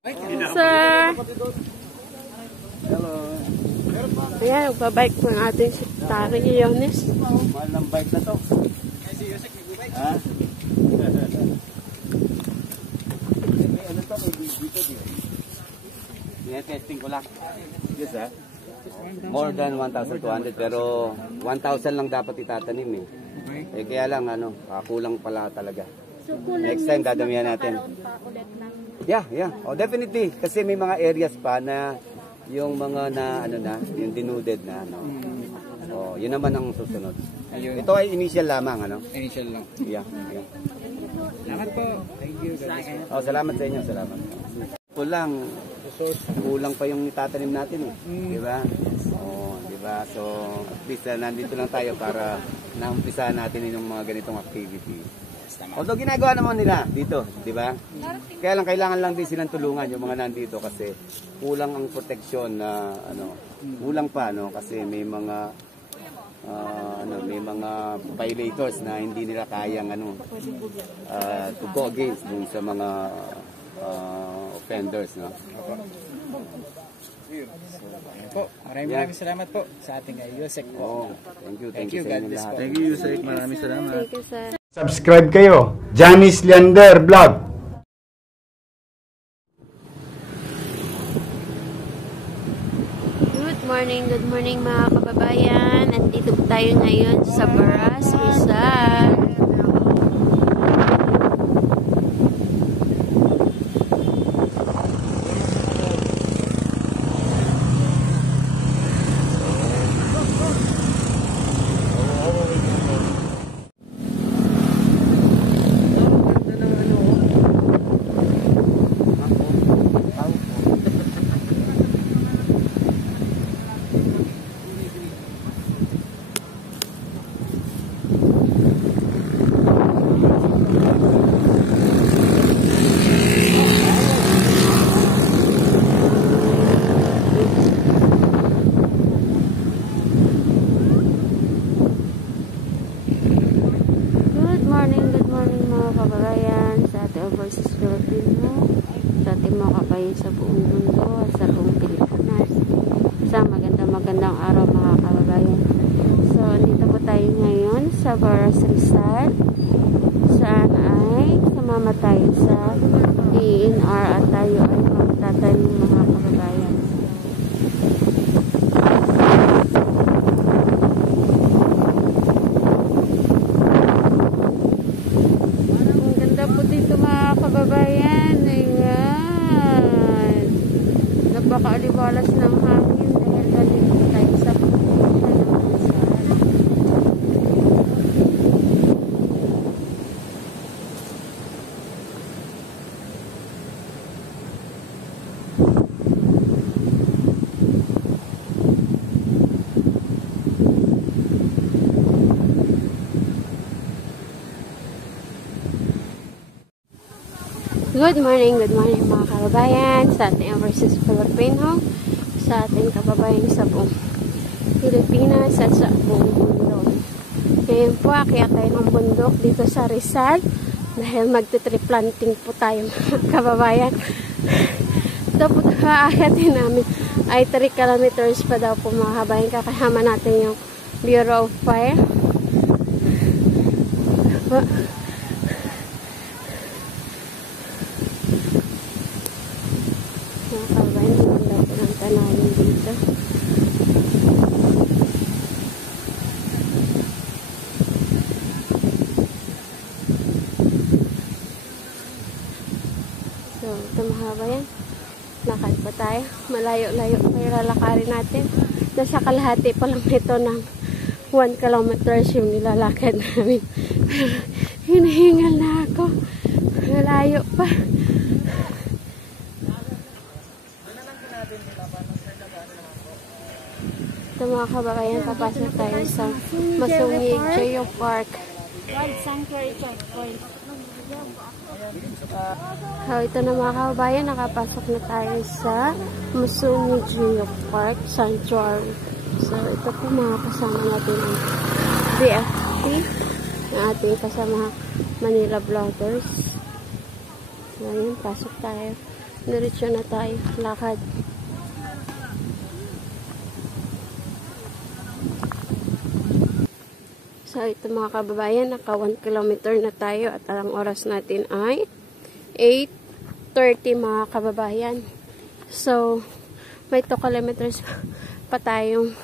Sir! Hello. Ayan, nagbabike po ang ating secretary, Yones. Mahal ng bike na to. Ha? May ano to, may dito. Testing ko lang. Yes, ha? More than 1,200 pero 1,000 lang dapat itatanim eh. Eh kaya lang ano, kulang pala talaga. So, kulang next time dadamihan natin. Yeah. Oh, definitely kasi may mga areas pa na yung mga na ano na, yung denuded na ano. Oh, yun naman ang susunod. Ayun. Ito ay initial lamang ano. Initial lang. Yeah. Salamat po. Thank you. Oh, salamat sa inyo, salamat. Kulang pa yung itatanim natin eh. Di ba? Oh, di ba? So, at least nandito lang tayo para naumpisahan natin yung mga ganitong activity. Although ginagawa naman nila dito, di ba? Kaya lang kailangan lang din silang tulungan yung mga nandito kasi kulang ang proteksyon na ano, kulang pa no kasi may mga may mga violators na hindi nila kayang ano to go against dun sa mga offenders no. Po, maraming salamat po sa ating Yusek. Oh, thank you sa inyo lahat. Thank you Yusek, maraming salamat. Thank you, sir. Subscribe kayo, Janice Leander Vlog. Good morning mga kababayan. Nandito po tayo ngayon sa Baras, Rizal. Good morning mga kababayan sa ating Overseas Filipino, sa ating mga kabayan sa buong mundo at sa buong Pilipinas. Sa magandang araw mga kababayan. So, dito po tayo ngayon sa Baras Rizal, saan ay sumama tayo sa DNR at tayo ay magtatanim mga kababayan. Kababayan, ayan. Napakaaliwalas ng hangin dahil galing tayo sa probinsya ng Good morning mga kababayan sa ating Overseas Filipino, sa ating kababayan sa buong Pilipinas at sa buong mundo. Ngayon po, akyat tayo ng bundok dito sa Rizal dahil magti-tree planting po tayo mga kababayan. Ito po aakyatin namin ay 3 kilometers pa daw po mga kababayan. Kakasama natin yung Bureau of Fire. Dito. So, ito mahaba yan. Lakad pa tayo. Malayo-layo pa yung lalakarin natin. Nasa kalahati pa lang ito ng 1 kilometers yung nilalakad namin. Hinihingal na ako. Malayo pa. Ito mga kababayan, papasok tayo sa Masungig Geopark. Wild Sanctuary Checkpoint. So, ito na mga kababayan, nakapasok na tayo sa Masungig Geopark Sanctuary. So, ito po mga kasama natin ang BFT, ang ating kasama Manila Vloggers. So, ayun, pasok tayo. Diretso na tayo. Lakad. So, ito mga kababayan, naka 1 kilometer na tayo at ang oras natin ay 8:30 mga kababayan. So, may 2 kilometers pa tayong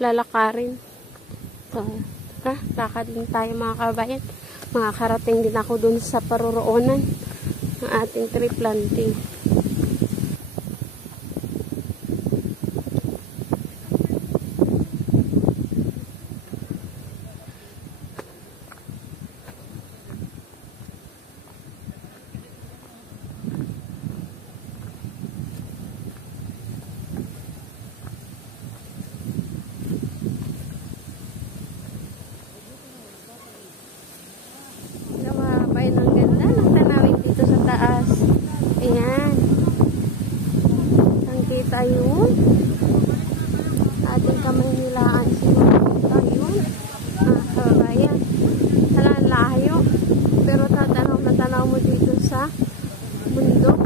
lalakarin. So, lakad din tayo mga kababayan. Makakarating din ako dun sa paruroonan ng ating tree planting. Ang ganda ng tanawin dito sa taas. Ayan. Ang kita yun. Ating kamay nilaan siguro yun. Kababayan. Talang layo. Pero tatanaw na tanaw mo dito sa bundok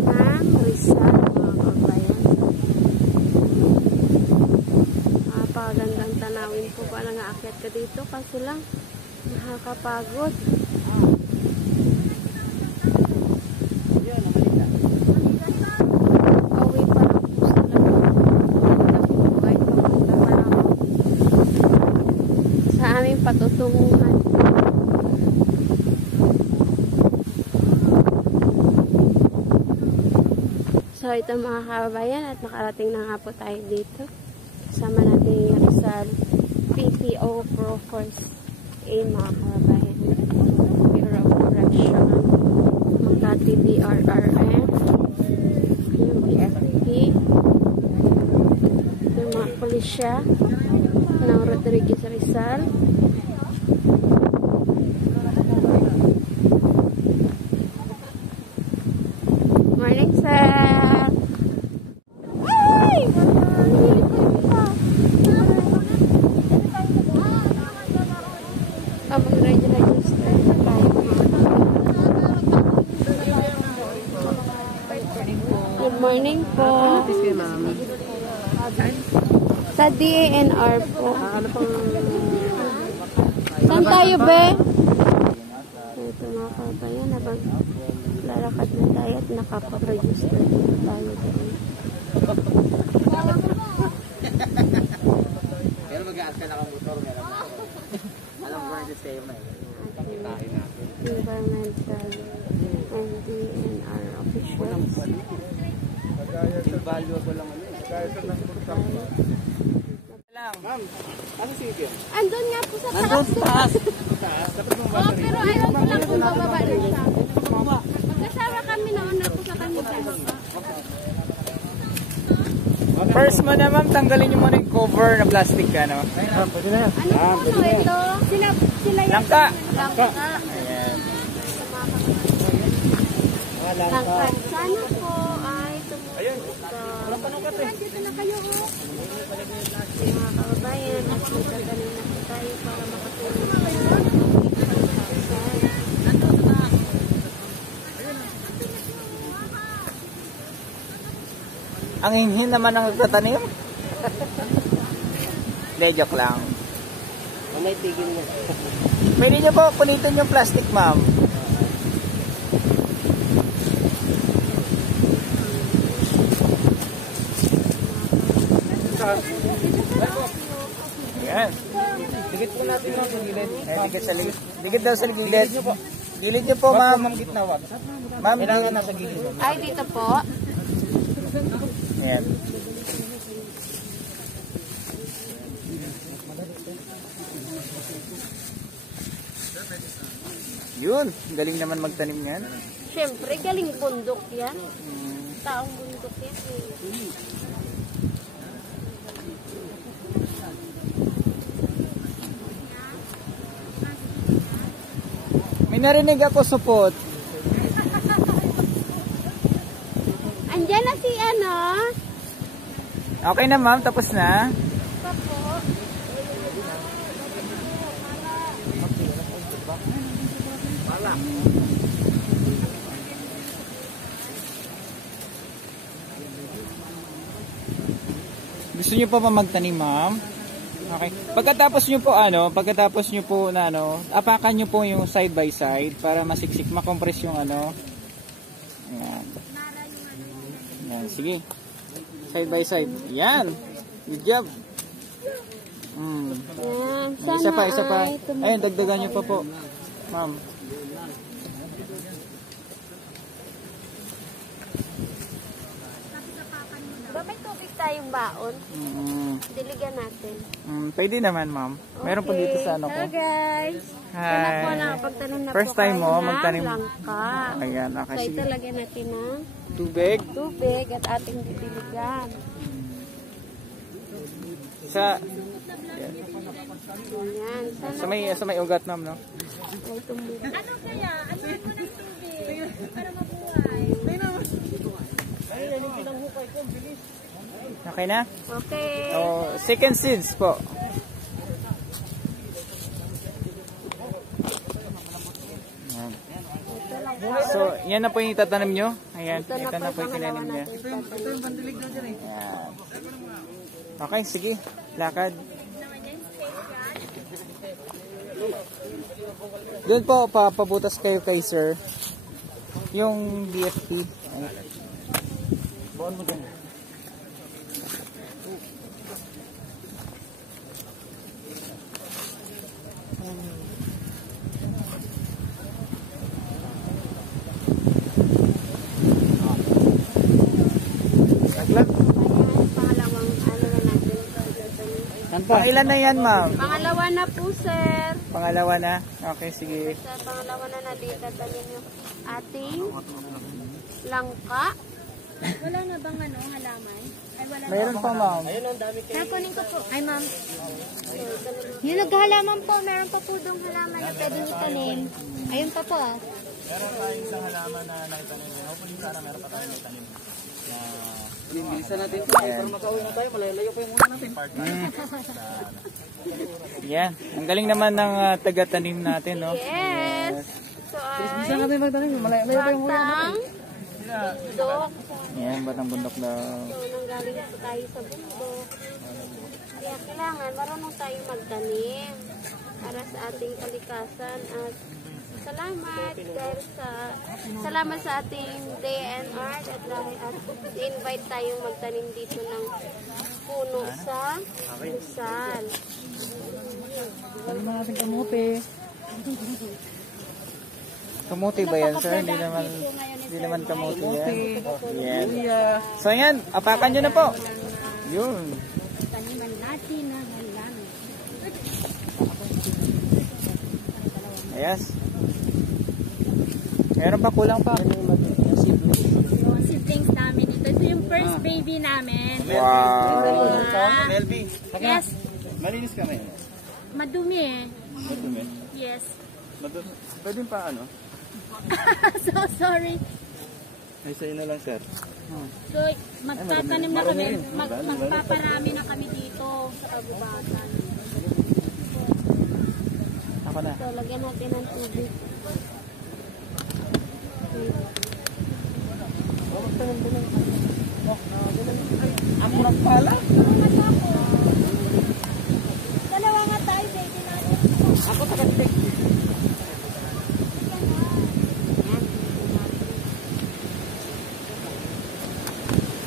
ng Rizal, mga kababayan. Napakagandang tanawin po. Parang aakyat ka dito kasi lang nakakapagod. Pauwi pa lang po sa buhay. Papunta pa lang sa aming patutunguhan. So ito mga kababayan at nakarating na nga po tayo dito. Kasama natin yung Rizal PPO Pro Force mga kababayan. Bureau of Correction, Makati DRRM, yung BFP, yung mga pulisya ng Rodriguez Rizal. Morning, sir! Ay! Mag-register na tayo. Good morning po. Sa DANR po. Saan tayo, be? Ito mga kabayan. Habang lalakad na tayo at nakapag-register na tayo. Pero mag-aas ka nakamotor, meron na ako. Alam ko na sa iyo na environmental and DNR officials. Invaluable lang ano Ma'am, ano sige? Andun nga po sa taas. Oh, pero ayaw ko lang kung bababa na siya. Kasama kami nauna po sa kanila. First mo na ma'am, tanggalin nyo muna yung cover na plastic ka, no? Pwede na yan. Ano po ito? Sila yan. Langka! Langka. Ayan. Langka. Sana po ay tumulong. Ayun. Walang panukat eh. Dito na kayo. Mga kababayan, at magdadali na po tayo para makatulong. Ang hinhin naman ang nagtatanim. Hindi, joke lang. May tigil niya. Pwede nyo po punitin yung plastic, ma'am. Ayan. Dikit po natin ma'am sa gilid. Dikit sa gilid. Dikit daw sa gilid. Gilid nyo po, ma'am. Ma'am, gitna wag. Ma'am, kailangan nasa gilid. Ay, dito po. Ayan. Yun, galing naman magtanim yan. Siyempre, galing bundok yan. Taong bundok yan. May narinig ako supot. Andyan na si ano? Okay na ma'am, tapos na. Papo. Gusto niyo pa magtanim, ma'am? Okay. Pagkatapos niyo po na apakan niyo po yung side by side para masiksik, makompress yung Ayan. Yan, sige. Side by side. Yan. Good job. Yan. Sana Isa pa. ay Ayun, dagdagan niyo pa po, ma'am. Ba may tubig tayong baon? Diligan natin. Pwede naman, ma'am. Meron po dito sa ano ko. Hello guys. Hi. Sana po nakapagtanong na First po time mo kayo ng magtanim. langka. Ayan, okay, So sige. ito lagyan natin ng Tubig. tubig at ating didiligan. Sa Ayan. Sana sa may ugat, ma'am, no? ay tumubo. Okay na? Okay. Second seeds po. Ayan. So, yan na po yung itatanim nyo. Ayan, ito na po yung tinanim niya. Ayan. Okay, sige. Lakad. Doon po, papabutas kayo kay sir. Yung BFP. Buon mo dyan. Naglag. Ayan, pangalawang ano na natin. Ilan na yan, ma'am? Pangalawa na po, sir. Pangalawa na? Okay, sige. Sa pangalawa na dito tanin yung ating langka. Wala na bang halaman? Ay, wala Mayroon pa, ma'am. Nakunin ko po. Ay, ma'am. Yung naghahalaman po, meron pa po dong halaman na pwedeng itanim. Ayun pa po. Meron pa isang halaman na naitanim niya. Hopefully sana meron pa tayo naitanim. Bilisan natin ito. Para makauwi na tayo. Malalayo pa yung muna natin. Yan. Ang galing naman ng taga-tanim natin, no? Yes. So ay Bilisan natin magtanim. Malalayo pa yung muna natin. batang bundok. Yan, batang bundok daw. So nanggaling po tayo sa bundok. Kaya kailangan marunong tayo magtanim para sa ating kalikasan at salamat sa ating DNR at invite tayong magtanim dito ng puno sa Rizal. Ano na natin kamuti? Kamuti ba yan, sir? Hindi naman kamuti yan. Yan. So yan, apakan nyo na po. Yun. Taniman natin na halaman. Ayos. Meron pa, kulang pa. Yung siblings namin ito. Ito yung first baby namin. Wow. Melby. Yes. Malinis kami. Madumi eh. Madumi. Yes. Pwede pa ano? So sorry. Ay, sa'yo na lang, sir. So, magtatanim na kami. Magpaparami na kami dito sa kagubatan. Ako na. So lagyan natin ng tubig. Ako lang pala. Dalawa nga tayo, baby natin. Ako taga-tig.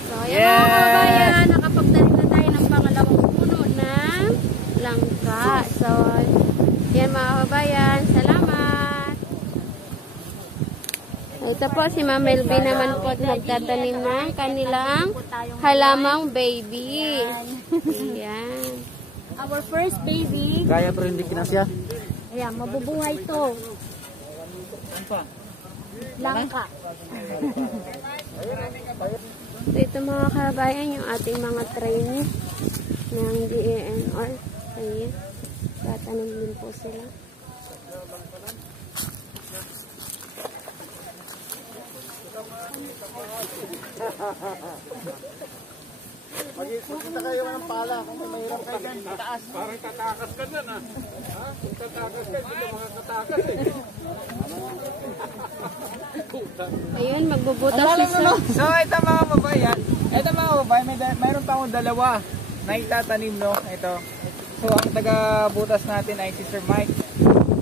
So ayan mga kababayan, nakapagtanim na tayo ng pangalawang puno ng langka. So yan mga kababayan, salamat! Ito po si Ma'am Melby naman po nagtatanim ng kanilang halamang baby. Ayan. Our first baby. Kaya pero hindi kinasya. Ayan, mabubuhay to. Langka. So ito mga kababayan, yung ating mga trainee ng DNR. Ayan. Tatanim din po sila. Magkita kayo ng pala kung may mahirap kayo dyan. Taas. Parang tatakas ka dyan, ha? Kung tatakas ka, hindi ka makakatakas, eh. Ayun, magbubutas si Sir. So, ito mga babayan. Mayroon pa akong dalawa. naitatanim, no? Ito. So, ang taga-butas natin ay si Sir Mike.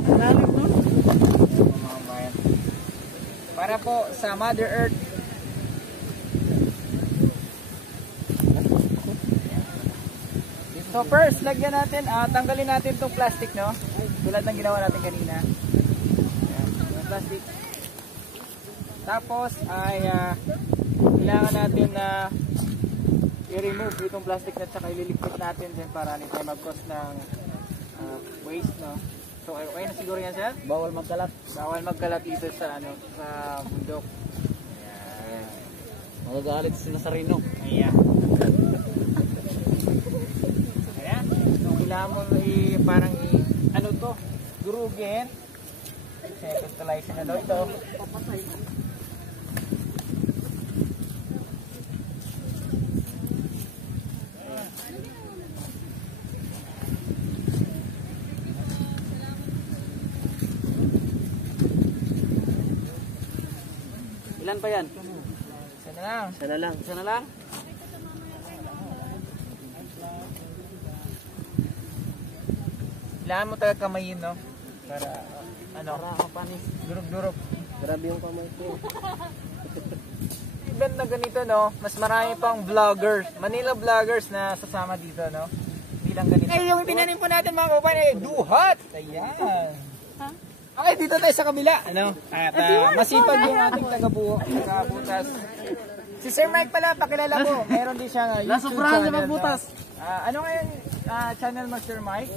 Ang lalim, no? Mga bayan. Para po sa Mother Earth. So first, lagyan natin, tanggalin natin itong plastic, no? Tulad ng ginawa natin kanina. Ayan, yung plastic. Tapos ay kailangan natin na i-remove itong plastic at saka ililigpit natin din para hindi tayo mag-cause ng waste, no? So okay na siguro yan, sir? Bawal magkalat. Bawal magkalat dito sa sa bundok. Ayan. Magagalit sila sa Rino. Ayan. Kailangan mo parang ano to, durugin. Kasi crystallization na daw ito. Ilan pa yan? Isa na lang. Isa na lang. Isa na lang? Kailangan mo talaga kamayin, no? Para, panis. durog-durog. Grabe yung kamay ko. Event na ganito, no? Mas marami pang vloggers, Manila vloggers na sasama dito, no? Hindi lang ganito. Eh, yung tinanim po natin mga kapan, duhat! Ayan. Okay, dito tayo sa kabila, ano? At masipag yung ating taga-butas. Si Sir Mike pala, pakilala mo. Meron din siyang YouTube channel. Na magbutas. Ano ngayon channel mo, Sir Mike?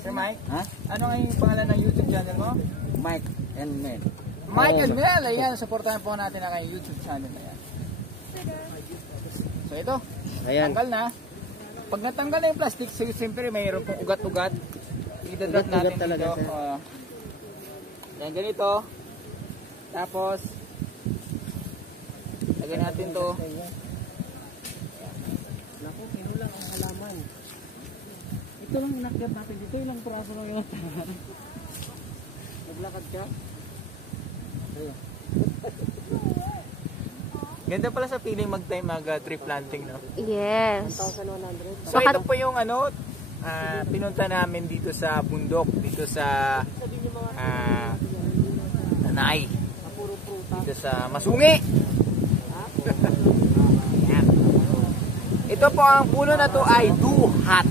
Sir Mike? Ha? Ano nga yung pangalan ng YouTube channel mo? Mike and Mel. Mike and Mel, ayan, supportahan po natin ang kanyang YouTube channel na yan. So ito, Ayan. tanggal na. Pag natanggal na yung plastic, siyempre mayroon pong ugat-ugat. Idadot natin talaga, dito. sir. Yan, ganito. Tapos, lagyan natin to. Naku, kinulang ang halaman. Ito lang inakyat natin dito. Ilang praso lang yun. Naglakad ka? Ayun. Ganda pala sa feeling mag-tree planting, no? Yes. 1,100. So ito po yung pinunta namin dito sa bundok, dito sa Tanay, dito sa Masungi. Ayan. Ito po ang puno na to ay duhat.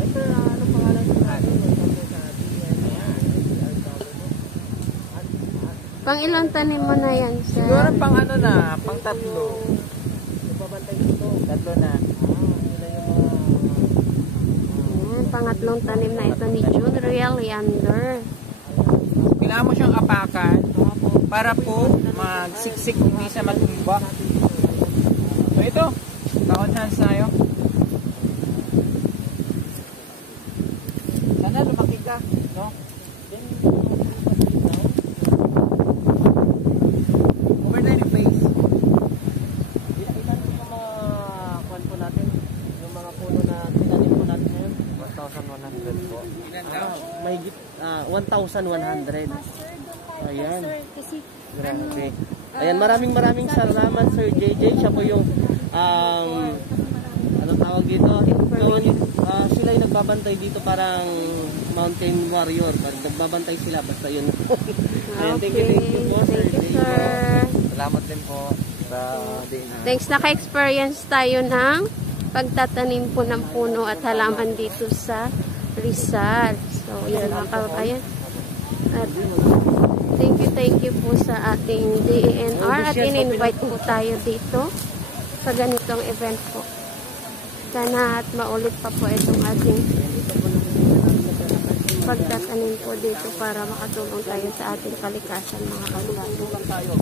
Pang ilang tanim mo na yan, sir? Siguro pang pang tatlo. Tatlo na. Ayan, pangatlong tanim na ito ni June Leander. Kailangan mo siyang apakan para po magsiksik, hindi siya matumba. So ito, count hands tayo. Sana lumaki ka, no? Over na yung face. Ilan po mga kwan po natin? Yung mga puno na tinanim po natin ngayon? 1,100 po. Ilan daw? May 1,100. Ayan. Grabe. Ayan, maraming salamat Sir JJ. Siya po yung ano tawag dito? Sila yung nagbabantay dito, parang mountain warrior. Nagbabantay sila, basta yun. Ayan, thank you po Sir Thank you, JJ. sir. Salamat din po sa Thanks, naka-experience tayo ng pagtatanim po ng puno at halaman dito sa Rizal. So, yan mga kababayan. At thank you po sa ating DENR at in-invite po tayo dito sa ganitong event po. Sana at maulit pa po itong ating pagtatanim po dito para makatulong tayo sa ating kalikasan, mga kababayan. tayo.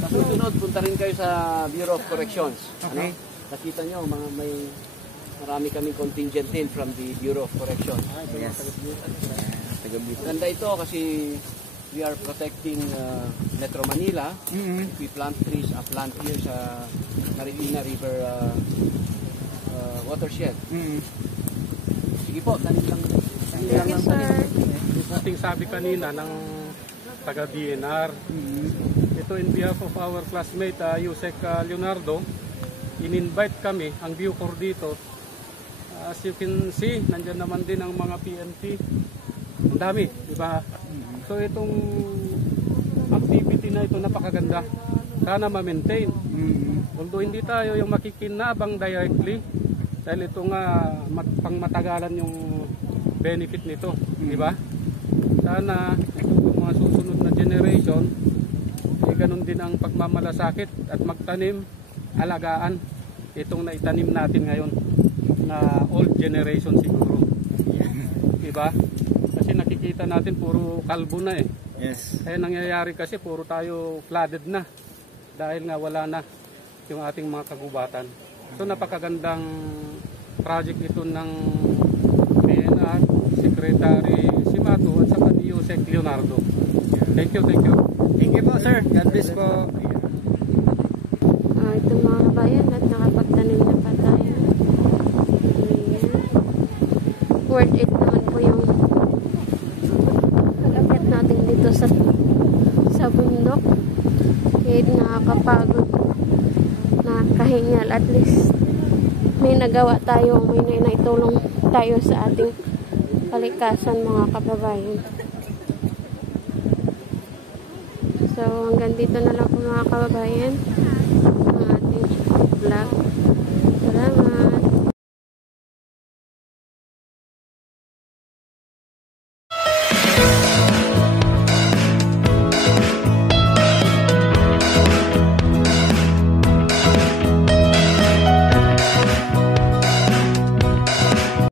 Sa susunod, punta rin kayo sa Bureau of Corrections. Okay. Nakita nyo, marami kaming contingent din from the Bureau of Corrections. Yes. Ganda ito kasi we are protecting Metro Manila. We plant trees, plant here sa Marikina River watershed. Sige po, tanim lang. Thank you, sir. Ating sabi kanina ng taga-DNR. Ito in behalf of our classmate Yusek Leonardo. in-invite kami, ang Bucor dito. As you can see, nandyan naman din ang mga PNP. Ang dami, di ba? So itong activity na ito napakaganda. Sana ma-maintain. Although hindi tayo yung makikinabang directly, dahil ito nga pangmatagalan yung benefit nito, di ba? Sana itong mga susunod na generation, ganun din ang pagmamalasakit at magtanim, alagaan itong naitanim natin ngayon na old generation siguro. Diba? Kasi nakikita natin puro kalbo na eh. Yes. Kaya nangyayari kasi puro tayo flooded na dahil nga wala na yung ating mga kagubatan. So napakagandang project ito ng PNR, Secretary Simato at saka ni Yusek Leonardo. Thank you, thank you. Thank you po, sir. God bless po. Ito mga kabayan at nakapagtanim na pa tayo. Ayan. Worth it naman po yung pag-akit natin dito sa bundok. Kahit nakakapagod, nakakahingal, at least may nagawa tayo, may naitulong tayo sa ating kalikasan mga kababayan. So hanggang dito na lang po mga kababayan ang ating vlog.